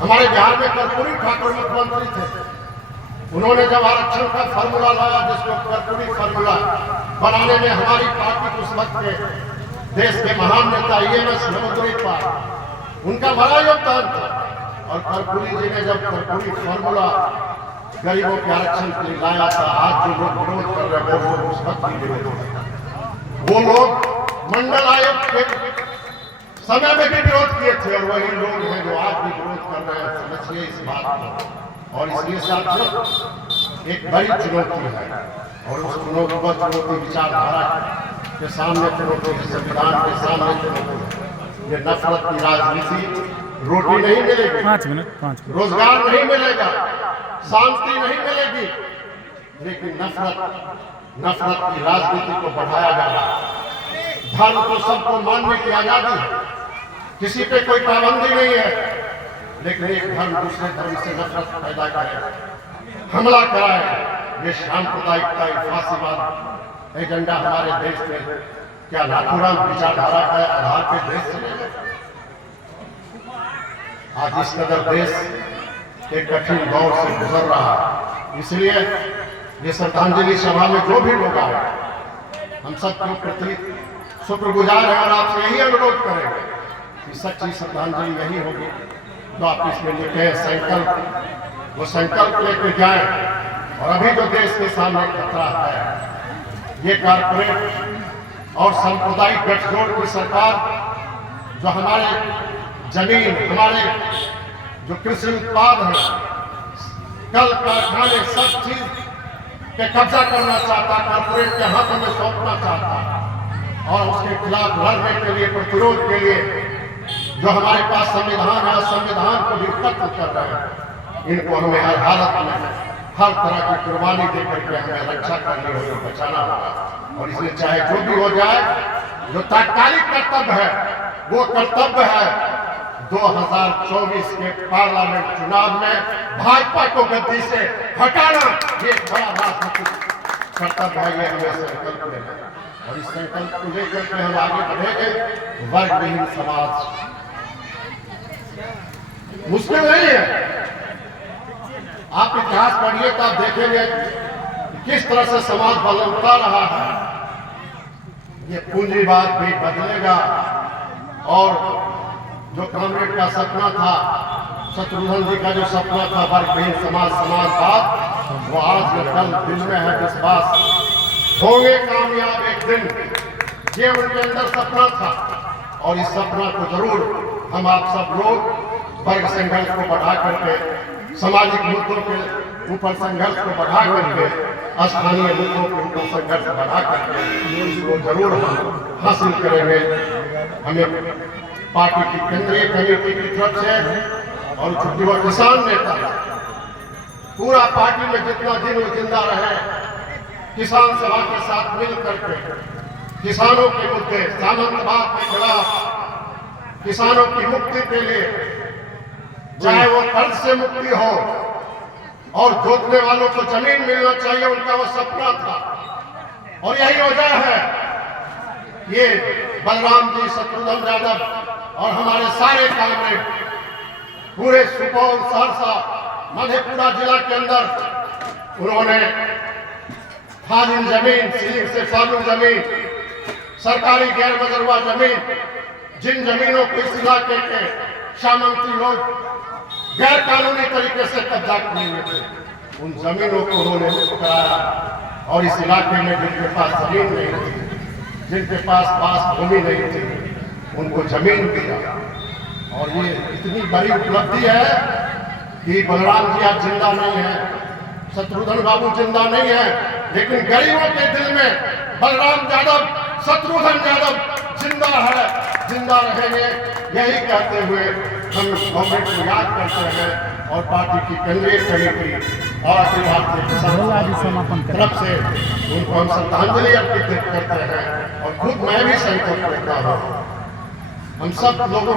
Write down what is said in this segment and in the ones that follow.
हमारे बिहार में कर्पूरी ठाकुर मुख्यमंत्री थे। उन्होंने जब आरक्षण का फार्मूला लाया, जिसको कर्पूरी फार्मूला बनाने में हमारी पार्टी उस वक्त के देश के महान नेता EMS नमोदरीपाल, उनका बड़ा योगदान था। और कर्पूरी जी ने जब कर्पूरी फार्मूला गरीबों के आरक्षण के लिए लाया था, आज जो लोग विरोध कर रहे हैं वो उस वक्त भी विरोध कर रहे हैं। वो लोग मंडल आयोग के समय में भी विरोध किए थे और वही लोग हैं जो आज भी विरोध कर रहे हैं। समझिए इस बात को। और इसलिए साथियों, एक बड़ी चुनौती है और उस चुनौती को विचारधारा के सामने चुनौती है, संविधान के सामने चुनौती है। ये नफरत की राजनीति, रोटी नहीं मिलेगी, 5 मिनट रोजगार नहीं मिलेगा, शांति नहीं मिलेगी, लेकिन नफरत की राजनीति को बढ़ाया जा रहा है। धर्म को सबको मानने की आजादी है, किसी पे कोई पाबंदी नहीं है, लेकिन एक धर्म दूसरे धर्म से नफरत पैदा करे, हमला कराए, ये सांप्रदायिकता, फांसीवाद एजेंडा हमारे देश में क्या नाथुराम विचारधारा के आधार पर देश चलेगा? आज इस कदर देश एक कठिन दौर से गुजर रहा है। इसलिए ये श्रद्धांजलि सभा में जो भी लोग आए, हम सबके प्रति शुक्रगुजार हैं और आपसे यही अनुरोध करेंगे कि सच्ची श्रद्धांजलि यही होगी। तो आप इसमें लिखे संकल्प, वो संकल्प लेकर जाए। और अभी जो देश के सामने खतरा है, ये कारपोरेट और सांप्रदायिक गठजोड़ की सरकार जो हमारे जमीन, हमारे जो कृषि उत्पाद है, कल कारखाने, सब चीज पे कब्जा करना चाहता, कारपोरेट के हाथ में सौंपना चाहता और उसके खिलाफ लड़ने के लिए, प्रतिरोध के लिए जो हमारे पास संविधान है, संविधान को भी खत्म कर रहे हैं। इनको हमें हर हालत में हर तरह की कुर्बानी देकर के हमें रक्षा करनी होगी, बचाना होगा। और इसलिए चाहे जो भी हो जाए, जो तात्कालिक कर्तव्य है वो कर्तव्य है 2024 के पार्लियामेंट चुनाव में भाजपा को गद्दी से हटाना। ये बड़ा राजनीतिक कर्तव्य है, ये हमें संकल्प लेना है। और इस संकल्प को लेकर के हम आगे बढ़ेंगे। वर्गहीन समाज मुश्किल नहीं है। आप इतिहास पढ़िए तो आप देखेंगे किस तरह से समाज बदलता रहा है। ये पूंजीवाद भी बदलेगा और जो कामरेड का सपना था, शत्रुघ्न जी का जो सपना था वर्गहीन समाज, समाजवाद, वो आज कल दिल में है विश्वास। होंगे कामयाब एक दिन, ये उनके अंदर सपना था। और इस सपना को जरूर हम आप सब लोग वर्ग संघर्ष को बढ़ा करके, सामाजिक मुद्दों के ऊपर संघर्ष को बढ़ा करके, स्थानीय मुद्दों के ऊपर संघर्ष बढ़ा करके इसको जरूर हम हासिल करेंगे। हमें पार्टी की केंद्रीय कमेटी की तरफ से और छुट्टी व किसान नेता पूरा पार्टी में जितना दिन वो जिंदा रहे, किसान सभा के साथ मिल करके किसानों के मुद्दे, सामंतवाद के खिलाफ, किसानों की मुक्ति के लिए, चाहे वो कर्ज से मुक्ति हो और जोतने वालों को जमीन मिलना चाहिए, उनका वो सपना था। और यही वजह है ये बलराम जी, शत्रुघ्न यादव और हमारे सारे कामरेड पूरे सुपौल, सहरसा, मधेपुरा जिला के अंदर उन्होंने खालिन जमीन, सीलिंग से चालू जमीन, सरकारी गैर मजरूआ जमीन, जिन जमीनों को इस इलाके के सामंती लोग गैर कानूनी तरीके से कब्जा किए हुए थे, उन जमीनों को उन्होंने मुक्त कराया। और इस इलाके में जिनके पास जमीन नहीं थी, जिनके पास भूमि नहीं थी, उनको जमीन दिया। और ये इतनी बड़ी उपलब्धि है कि बलराम जी आज जिंदा नहीं है, शत्रुघ्न बाबू जिंदा नहीं है, लेकिन गरीबों के दिल में बलराम यादव, शत्रुघ्न यादव जिंदा है, जिंदा रहेंगे। यही कहते हुए हम गवर्नमेंट को याद करते हैं और पार्टी की केंद्रीय कमेटी और अखिल भारतीय किसान तरफ से उनको हम श्रद्धांजलि अर्पित करते हैं। और खुद मैं भी संकल्प लेता हूँ, हम सब लोगों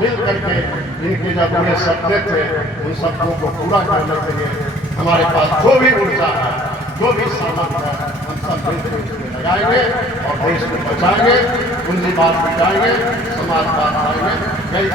मिल करके इनके जो पूरे सपने थे उन सपनों को पूरा करने के लिए हमारे पास जो भी ऊर्जा है, जो भी सामर्थ्य है, हम सब मिलकर इसमें लगाएंगे और देश को बचाएंगे, पूंजीवाद मिटाएंगे, समाजवाद लाएंगे। यही